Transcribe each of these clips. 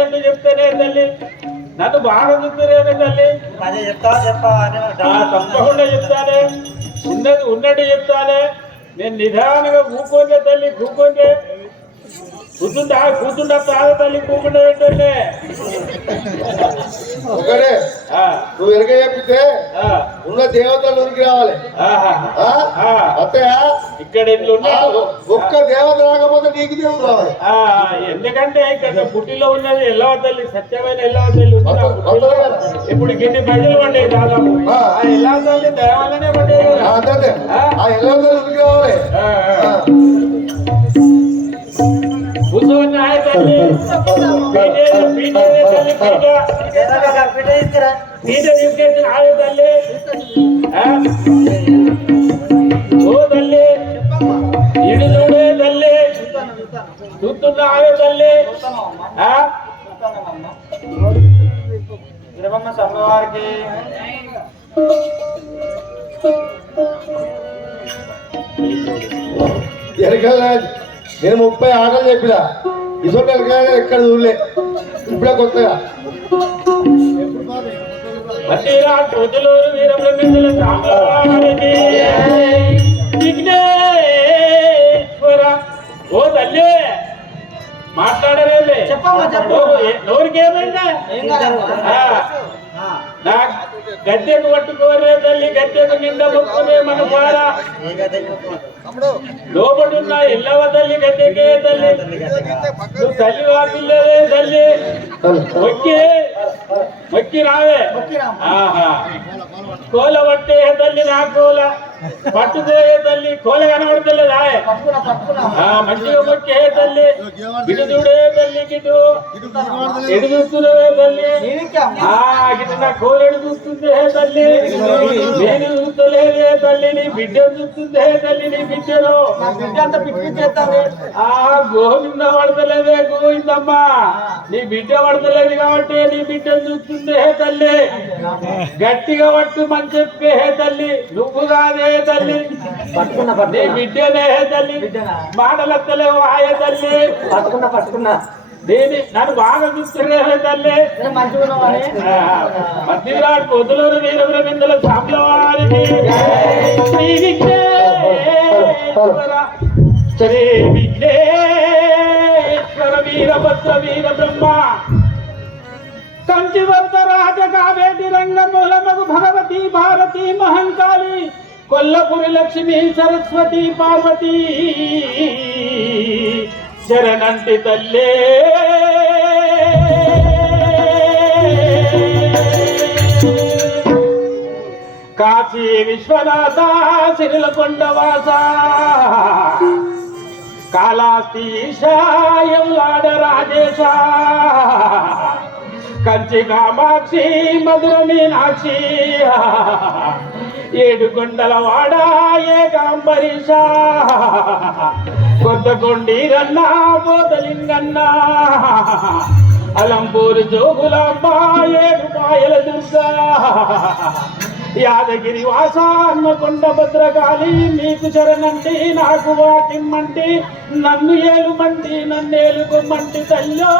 తల్లిదండ్రులు చెప్తేనే తల్లి. నన్ను బాగా చూస్తేనే తల్లి. తప్పకుండా చెప్తానే. ఉన్నది ఉన్నట్టు చెప్తానే. నేను నిదానంగా కూకోండే తల్లి కూకోండే కూర్చుంటా కూర్చుంటా తాగ తల్లి కూకుండా ఆ, నువ్వు వెనక చెప్పితే ఆ, ఉన్న దేవతలు ఉరికి రావాలి. ఆహా. ఆ? ఆ, అత్తయ్య? ఇక్కడ ఒక్క దేవత రాకపోతే నీకు దేవుడు రావాలి. ఎందుకంటే ఇక్కడ పుట్టిలో ఉన్నది ఎల్లవ తల్లి సత్యమైన ఎల్లవ తల్లి. ఇప్పుడు గిన్ని ప్రజలు పడ్డాయి దాదాపు. ఆ. ఎల్లవ తల్లి దేవాలనే పడ్డాయి కదా. ఆ, అంతే ఆ? ఎల్లవతలు ఉరికి రావాలి. కూర్చోండి ఆయన తల్లి. తల్లి బిడ్డ ఇస్తారా పీట తీసుకెళ్ళి ఆయన తల్లి. ఆ? ఓ తల్లి. ఇడు చూడే తల్లి. చూస్తున్నా ఆమె తల్లి. ఆ? ఇరవమ్మ సమ్మవారికి ఎరకల్ నేను ముప్పై ఆటలు చెప్పిన. ఇసొంటి ఎక్కడ చూడలే. ఇప్పుడే కొత్తగా. మధ్యరా కోతులూరు వీరబ్రహ్మేంద్రుల సామ్రాజ్ఞి. విఘ్నేశ్వర ఓ తల్లి మాట్లాడరేమే చెప్పమ్మా, చెప్పు. నోరికేమైందా ఏం కాదు. ఆ, నా గద్దెకు పట్టుకోరే తల్లి గద్దెకు నిండా మొక్కునే మన ద్వారా ఏ గత లోపడున్న ఎల్లవ తల్లి గద్దెకే తల్లి నువ్వు తల్లి వాపిల్లే తల్లి మొక్కి తల్లి పట్టుదే తల్లి కోల కనబడతలేదా ఆ మంచిగా మొక్కే తల్లి ఇటు చూడే తల్లి గిటు. ఎడు చూస్తున్నవే తల్లి ఆ నా కోల చూస్తుందే తల్లి నేను చూస్తలేదే తల్లి నీ బిడ్డ చూస్తుందే తల్లి నీ బిడ్డను. ఆ గోవింద పడతలేదే గోవిందమ్మ. నీ బిడ్డ పడతలేదు కాబట్టి నీ బిడ్డ చూస్తుందే తల్లి గట్టిగా పట్టు మంచి చెప్పే తల్లి నువ్వు కాదే తల్లి. పట్టుకున్నా నీ బిడ్డనే తల్లి. మాటలెత్తలేవు ఆయ తల్లి. పట్టుకున్నా పట్టుకున్నా. దేని నన్ను బాగా తల్లి. మంచిగా ఉన్నావని మధ్యరాట్ పొద్దులూరు వీరబ్రహ్మిందుల సాంబవారికి శ్రీ విఘ్నేశ్వర శ్రీ విఘ్నేశ్వర వీరభద్ర వీర బ్రహ్మ కంచివర్త రాజ కావేటి రంగమూలమగు భగవతి భారతి మహంకాళి. కొల్లపురి లక్ష్మి సరస్వతి పార్వతి. శరణంటి తల్లే. కాశీ విశ్వనాథ సిరిల కొండవాస కాళాస్తీశాయంలాడ రాజేశ. కంచి కామాక్షి మధుర మీనాక్షి. ఏడు కొండల వాడ ఏకాంబరీష కొత్త కొండీరన్నా పోతలింగన్న అలంపూరు జోగులమ్మ ఏడు పాయల దుర్గా. యాదగిరి వాస భద్రకాళి నీకు శరణంటి నాకు వాకిమ్మంటి నన్ను ఏలుమంటి నన్ను ఏలుకోమంటి తల్లో.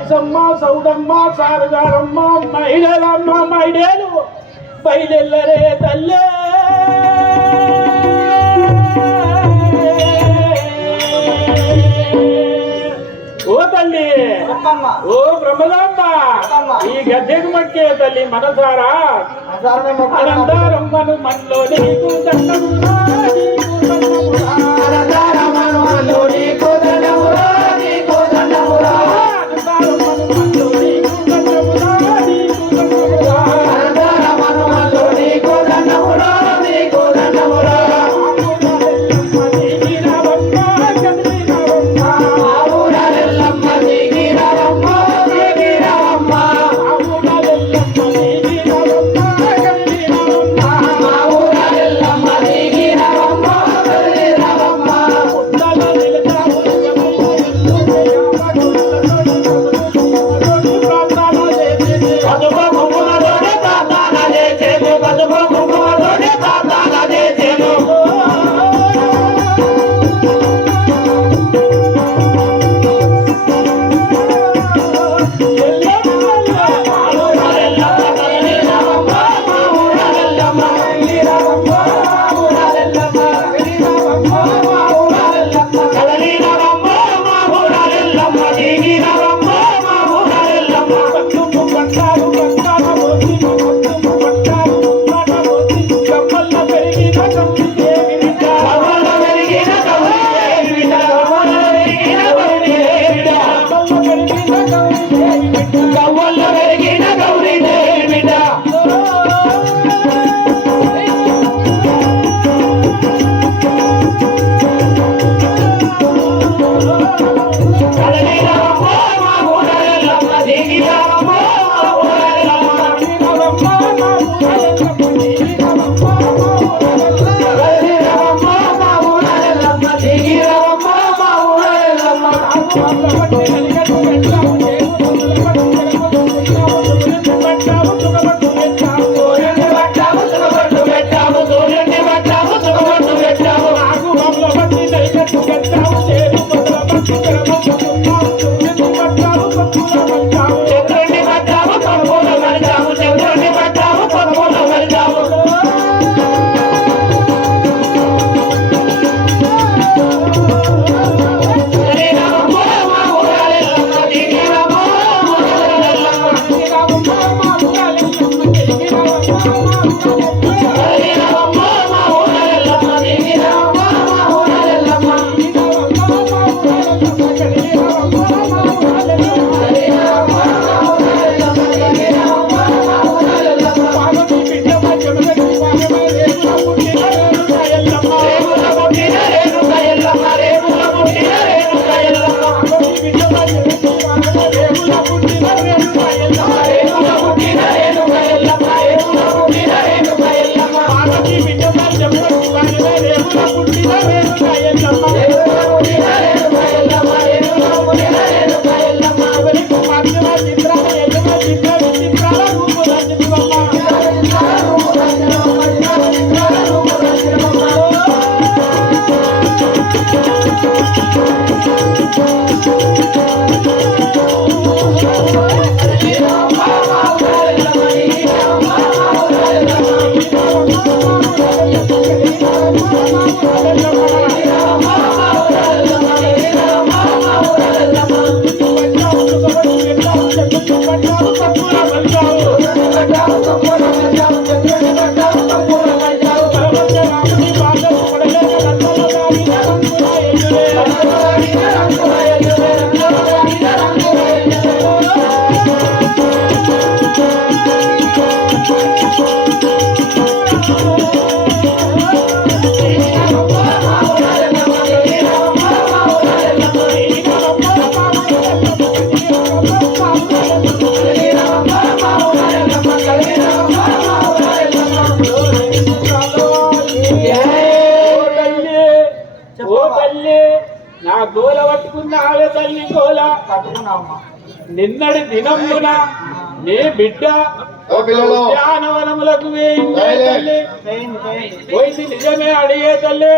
మైసమ్మ సౌడమ్మ సారగారమ్మ మైడలమ్మ మైడేలు బయలెల్లరే తల్లే. ఓ తల్లి ఓ బ్రహ్మదాంబ ఈ గద్దెకు మక్కే తల్లి మనసారా? అనంతరమ్మను మనలో నీకు దండమురా, ఆ గోల పట్టుకున్నావే తల్లి గోల పట్టుకున్నావమ్మా నిన్నటి దినం నీ బిడ్డ ఉద్యానవనములకు వేయింది తల్లి. పోయింది నిజమే అడిగే తల్లి.